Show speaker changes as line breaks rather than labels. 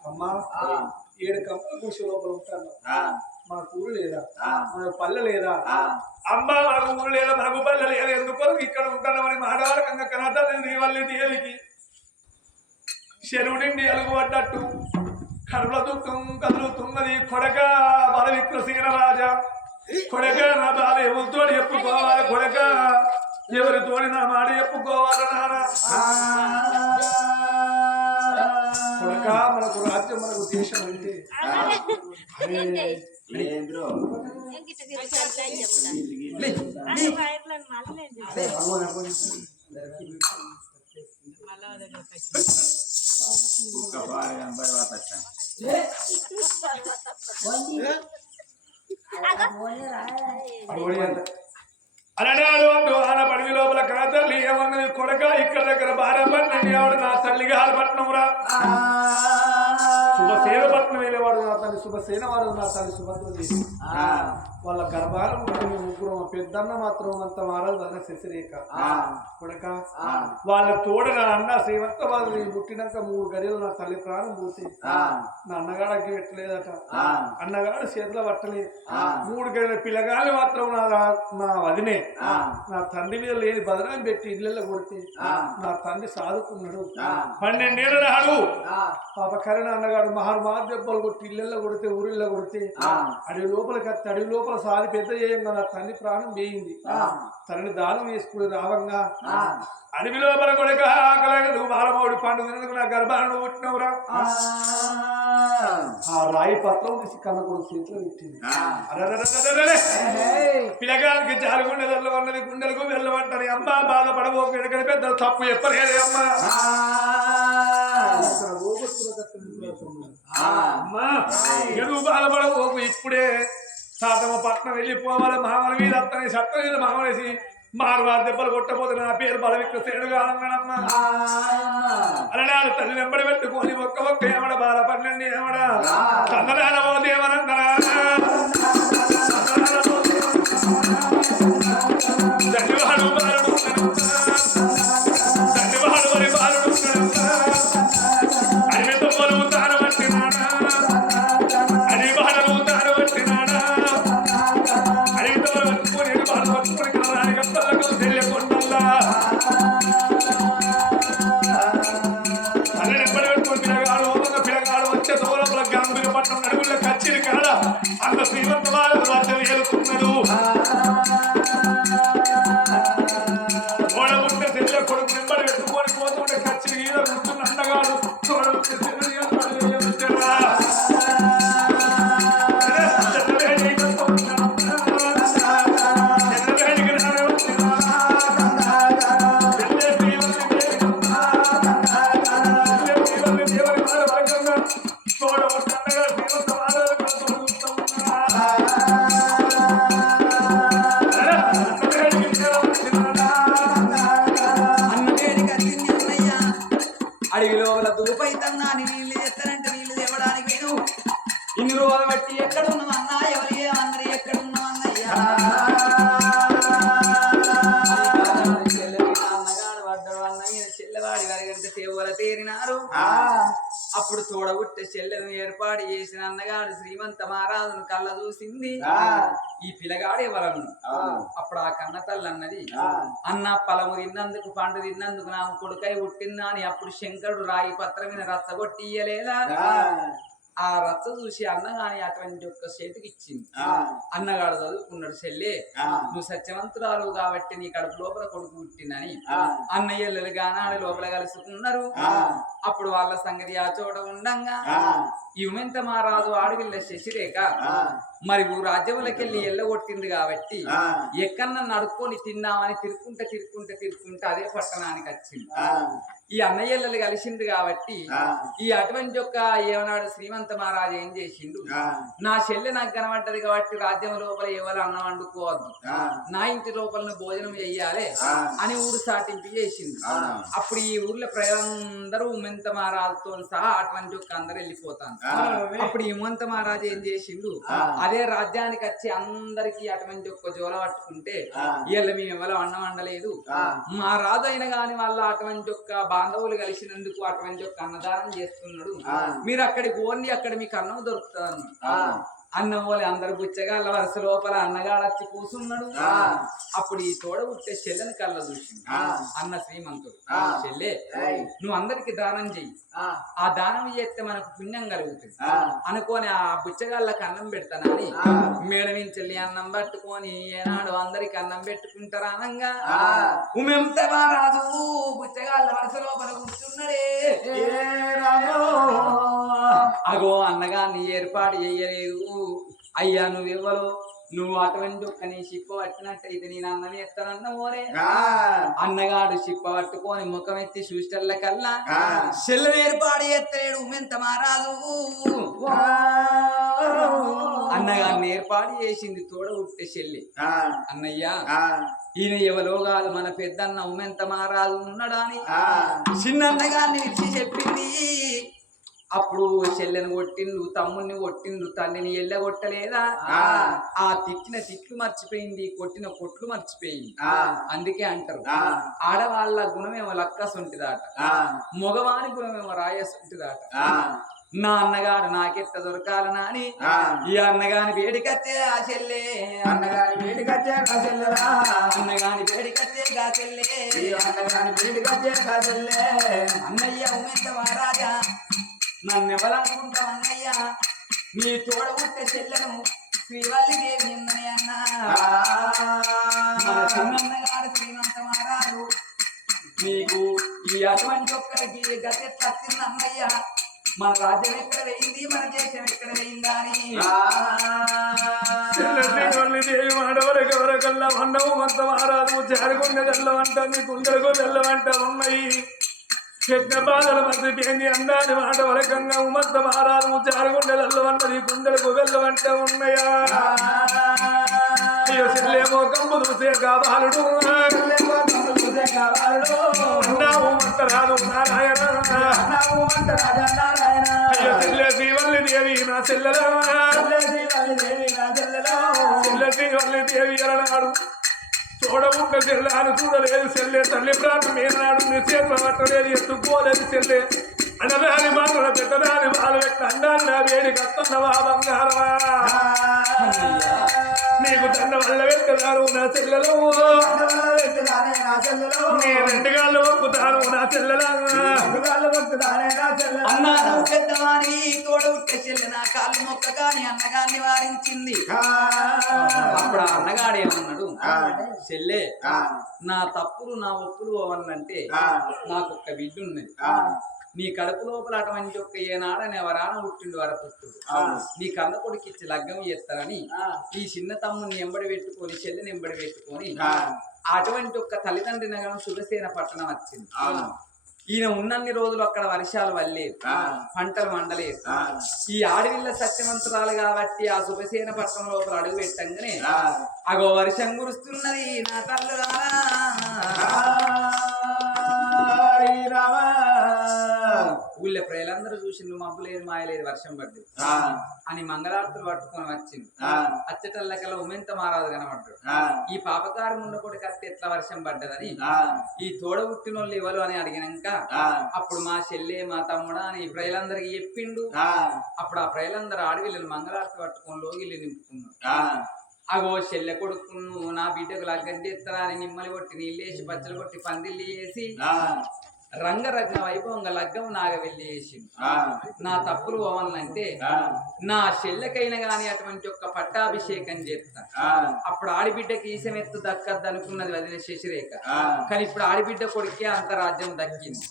అమ్మా ఏడు కమ్మల కూర్చో లోపల ఉంటాను. మన ఊరు లేదా. మన పల్లె లేదా. అమ్మ మనకు ఊరు లేదా? మనకు పల్లె లేదా? ఎందుకో ఇక్కడ ఉంటానమని మాడవారకంగా కనతల్లి నీ వల్లి దేవికి చెరువు నిండి అలుగు పడ్డట్టు కడుపుల దుఃఖం కదులుతున్నది కొడక బల విక్రసీన రాజా కొడక నా బాధ ఎవరితోటి చెప్పుకోవాలి కొడక ఎవరితోటి నా మాట చెప్పుకోవాలి నాన్న కొడక మనకు రాజ్యం మనకు దేశం అంటే. ఆన పడివి లోపల కనతల్లి ఏమన్నది కొడక ఇక్కడ దగ్గర భారపట్నం ఆవిడ నా తల్లిగా హాలపట్నం రా. శుభసేన పట్నం వెళ్ళేవాడు నా తల్లి శుభసేన వాడు నా తల్లి
ఆ.
వాళ్ళ గర్భాలు ముగ్గురు పెద్దన్న మాత్రం అంత మారదు వదన శశిరేఖ. కొడక. వాళ్ళ తోడ నా అన్న శ్రీమంత వాళ్ళు నేను పుట్టినాక మూడు గడియలు నా తల్లి ప్రాణం పోసి. నా అన్నగాడు అగ్గి పెట్టలేదట. అన్నగాడు చేతిలో పట్టలేదు. మూడు గడియల పిల్లగాళ్ళు మాత్రం నా నా వదినే. నా తండ్రి మీద లేని బదనాన్ని పెట్టి ఇళ్ళల్లో కొడితే. నా తండ్రి సాదుకున్నాడు. పన్నెండేళ్ళ నాడు. పాప కరుణ అన్నగాడు మహర్ మహా దెబ్బలు కొట్టి ఇళ్ళల్లో కొడితే ఊరిళ్ళో కొడితే. అడవి లోపలికి అడవి లోపల సాది పెద్ద చేయంగా నా తండ్రి ప్రాణం వేయింది. తనని దానం వేసుకుని రావంగా. అడవి లోపల కొడుక ఆకలి నువ్వు బాలమౌడి పండుగ తినందుకు నా గర్భాలను పుట్టినవురా
ఆ.
రాయి పత్రం తీసి కన్న కొడుకు చేతిలో పెట్టింది. పిల్లగానికి జాలి గుండెలలో ఉన్నది గుండెలకు వెళ్ళమంటారు అమ్మ బాధపడబోకు ఎడకని పెద్ద తప్పు చెప్పలేదే అమ్మా ఎదుగు బాధపడబోకు ఇప్పుడే తాతమ్మ పట్నం వెళ్ళిపోవాలి మామల మీద అత్తని సత్త మీద మామలేసి మారువారి దెబ్బలు కొట్టబోతే నా పేరు బలవిక్ర సేడుగా అన్నాడమ్మా
ఆ.
అలానే వాళ్ళ తల్లి వెంబడి పెట్టుకొని ఒక్క ఒక్క ఏమడ బాధపడండి ఏమడ? చందనాల ఓ
అడవి లోపల దూపైతన్నా అని నీళ్ళు ఎత్తనంటే తేవడానికి నేను ఇన్ని రోజులు బట్టి ఎక్కడున్నావు అన్నా? ఎవరు ఏమన్నారు అప్పుడు తోడబుట్టే చెల్లెను ఏర్పాటు చేసిన అన్నగాడు శ్రీమంత మహారాజును కళ్ళ చూసింది. ఈ పిల్లగాడు ఎవరను అప్పుడు ఆ కన్న తల్లి అన్నది అన్న పలము తిన్నందుకు పండు తిన్నందుకు నాకు కొడుకై పుట్టిందా అని అప్పుడు శంకరుడు రాయి పత్రం మీద రచ్చగొట్టి ఇయ్యలేదా? ఆ రచ్చ చూసి అన్నగాని అటువంటి ఒక్క చేతికి ఇచ్చింది. అన్నగాడు చదువుకున్నాడు చెల్లె. నువ్వు సత్యవంతురాలు కాబట్టి నీ కడుపు లోపల కొడుకు పుట్టిందని అన్నయ్యలు గానాడు లోపల కలుసుకున్నారు. అప్పుడు వాళ్ళ సంగతి ఆ చోట ఉండంగా. ఈ ఉమెంత మహారాజు ఆడవిల్ల శశిరేఖ. మరి ఊ రాజ్యములకెళ్ళి ఎల్లగొట్టింది కాబట్టి ఎక్కడన్నా నడుక్కొని తిందామని తిరుక్కుంటే తిరుక్కుంటే తిరుక్కుంటే అదే పట్టణానికి వచ్చింది. ఈ అన్నయ్యలు కలిసింది కాబట్టి ఈ అటువంటి యొక్క ఏమన్నాడు శ్రీమంత మహారాజు ఏం చేసిండు? నా చెల్లె నాకు కనబడ్డది కాబట్టి రాజ్యం లోపల ఎవరు అన్నం వండుకోవద్దు. నా ఇంటి లోపల భోజనం చెయ్యాలి అని ఊరు సాటింపు చేసింది అప్పుడు ఈ ఊర్లో ప్రజలందరూ ఉమంత మహారాజుతో సహా అటువంటి యొక్క అందరు వెళ్ళిపోతాను అప్పుడు ఈ ఉమంత మహారాజు ఏం చేసిండు? అదే రాజ్యానికి వచ్చి అందరికి అటువంటి ఒక్క జోల పట్టుకుంటే. వీళ్ళు మేము ఎవరో అన్నం వండలేదు. మా రాజు అయిన గాని వాళ్ళ అటువంటి ఒక్క బాంధవులు కలిసినందుకు అటువంటి ఒక్క అన్నదానం చేస్తున్నాడు. మీరు అక్కడికి ఓన్లీ అక్కడ మీకు అన్నం దొరుకుతాను
ఆ.
అన్నం పోలే అందరు బుచ్చగాళ్ళ వరుస లోపల అన్నగాడు వచ్చి కూసున్నాడు. అప్పుడు ఈ తోడ పుట్టే చెల్లెని కళ్ళ చూసింది. అన్న శ్రీమంతుడు. చెల్లె. నువ్వు అందరికి దానం చెయ్యి
ఆ.
ఆ దానం చేస్తే మనకు పుణ్యం కలుగుతుంది. అనుకోని ఆ బుచ్చగాళ్ళకి అన్నం పెడతానని
ఆ.
మేడ నుంచి వెళ్ళి అన్నం పట్టుకొని ఏనాడు అందరికి అన్నం పెట్టుకుంటారా అనంగా
ఆ.
ఉమెంతగా రాదు బుచ్చగాళ్ళ వరుస లోపల కూర్చున్నాడే. అగో అన్నగాన్ని ఏర్పాటు చెయ్యలేదు అయ్యా నువ్వెవ్వరు నువ్వు అటువంటి ఒక్క నీ చిప్ప పట్టినట్టయితే నేను అన్నం ఎత్తనన్నమోనే
ఆ.
అన్నగాడు చిప్ప పట్టుకొని ముఖం ఎత్తి చూస్టల్ల కల్లా
ఆ.
చెల్లెలు ఏర్పాటు చేస్తాడు ఉమెంత మారాదు అన్నగాన్ని ఏర్పాటు చేసింది తోడ ఉట్టే చెల్లి
ఆ.
అన్నయ్య
ఆ.
ఈయన ఎవరో కాదు మన పెద్దన్న ఉమెంత మారాదు ఉన్నాడా అని
ఆ.
చిన్న అన్నగాన్ని విడిచి చెప్పింది అప్పుడు చెల్లెని కొట్టిండు తమ్ముడిని కొట్టిండు తల్లిని ఎల్ల కొట్టలేదా
ఆ.
ఆ తిట్టిన తిట్లు మర్చిపోయింది కొట్టిన కొట్లు మర్చిపోయింది
ఆ.
అందుకే అంటారు
ఆ.
ఆడవాళ్ళ గుణమేమో లక్కసొంటిదాట
ఆ.
మగవాని గుణమేమో రాయసొంటిదాట
ఆ.
నా అన్నగాడు నాకెట్ట దొరకాలనా అని
ఆ.
ఈ అన్నగాని వేడికచ్చే ఆ చెల్లె
అన్నగారి వీడికొచ్చే కాసెల్లరా.
అన్నగాని వేడికచ్చే గా చెల్లె
ఈ అన్నగారి వీడికొచ్చే కాసెల్లే.
అన్నయ్య ఉమెంత మహారాజా నన్ను ఎవరనుకుంటావు అన్నయ్య నీ తోడ చెల్లెను శ్రీవల్లి దేవి అన్న. మన శ్రీమంత మహారాజు. నీకు ఈ అటువంటి ఒక్కరికి గతి తచ్చింది అన్నయ్య? మన రాజ్యం ఎక్కడ వేయింది? మన దేశం ఎక్కడ వేయిందా అని.
చెల్లెల్లి దేవి మంత మహారాజు. జారుకుండ గల్లవంట మీ గుండెలకు వెళ్ళవంట ఉన్నాయి యజ్ఞ బాధలు మర్చిపోయింది అందాన్ని మాట వరకంగా ఉమంత మహారాజు జారుగుండ వెళ్ళవన్నది గుండెలకు వెళ్ళవంట ఉన్నాయా అయ్యో చెల్లేమో కంబు చూసే కావాలుడు. అన్నావు మంత రాదు నారాయణ
అన్నావు అంట రాజా నారాయణ.
అయ్యో చెల్లె శ్రీవల్లి దేవి నా చెల్లెలా
శ్రీవల్లి దేవి నా చెల్లెలో.
దేవి అలనాడు చూడముండ అని చూడలేదు చెల్లె తల్లి ప్రాణం ఏనాడు నీ చేతులు పట్టలేదు ఎత్తుకోలేదు చెల్లె అనరాని మాటల పెట్టరాని బాలు పెట్ట అన్నాడు నా వేడి కత్తన్నవా బంగారవా నీకు దండ వల్ల పెట్టదారు నా చెల్లెలు
నా చెల్లెలో.
నీ రెండు గాళ్ళు ఒప్పుతాను నా చెల్లెలా
అన్నగాళ్ళ వెట్టుదానే నా చెల్లెలో.
అన్నా నువ్వు పెద్దవాని తోడ పుట్టే చెల్లె నా కాళ్ళు మొక్క కాని అన్నగాన్ని వారించింది
ఆ.
అప్పుడు ఆ అన్నగాడు ఏమన్నాడు. చెల్లె
ఆ.
నా తప్పులు నా ఒప్పులు అవ్వాలంటే
ఆ.
నాకు ఒక్క బిడ్డ ఉన్నది
ఆ.
నీ కడుపు లోపల అటువంటి ఒక్క ఏనాడని ఎవరాన పుట్టిండు వరపుత్రుడు. నీ కన్న కొడుకు ఇచ్చి లగ్గం చేస్తారని
ఆ.
ఈ చిన్న తమ్ముని ఎంబడి పెట్టుకొని చెల్లిని ఎంబడి పెట్టుకొని. అటువంటి ఒక్క తల్లిదండ్రి నగరం శుభసేన పట్టణం వచ్చింది. ఈయన ఉన్నన్ని రోజులు అక్కడ వర్షాలు వల్లేదు. పంటలు వండలేదు
ఆ.
ఈ ఆడవిల్ల సత్యవంతురాలు కాబట్టి ఆ శుభసేన పట్టణం లోపల అడుగు పెట్టంగానే. అగో వర్షం కురుస్తున్నది నా తల్లులారా ఊళ్ళో ప్రజలందరూ చూసిండు మబ్బు లేదు మాయ లేదు వర్షం పడ్డది
ఆ.
అని మంగళారతులు పట్టుకొని వచ్చింది
ఆ.
అచ్చటల్లకల్లా ఉమెంత మారాదు కనబడ్డాడు. ఈ పాపకారు కొడుకు అత్త ఎట్లా వర్షం పడ్డదని. ఈ తోడ పుట్టిన వాళ్ళు ఎవరు అని అడిగినాక. అప్పుడు మా చెల్లె మా తమ్ముడా అని ప్రజలందరికి చెప్పిండు. అప్పుడు ఆ ప్రజలందరూ ఆడవిల్లని మంగళారతి పట్టుకొని లోగిల్లు నింపుకున్నారు
ఆ.
అగో చెల్లె కొడుకును నా బిడ్డకు లగ్గం చేస్తారా అని నిమ్మలి కొట్టి నీళ్ళేసి పచ్చలు కొట్టి పందిల్లి వేసి. రంగరత్న వైభవంగా లగ్గం నాగవెల్లి వేసిండు
ఆ.
నా తప్పులు పోవాలంటే. నా చెల్లెకైనా గాని అటువంటి ఒక్క పట్టాభిషేకం చేస్తా. అప్పుడు ఆడిబిడ్డకి ఈసమెత్తు దక్కద్దు అనుకున్నది
ఆ.
కానీ ఇప్పుడు ఆడిబిడ్డ కొడుకే అంత రాజ్యం దక్కింది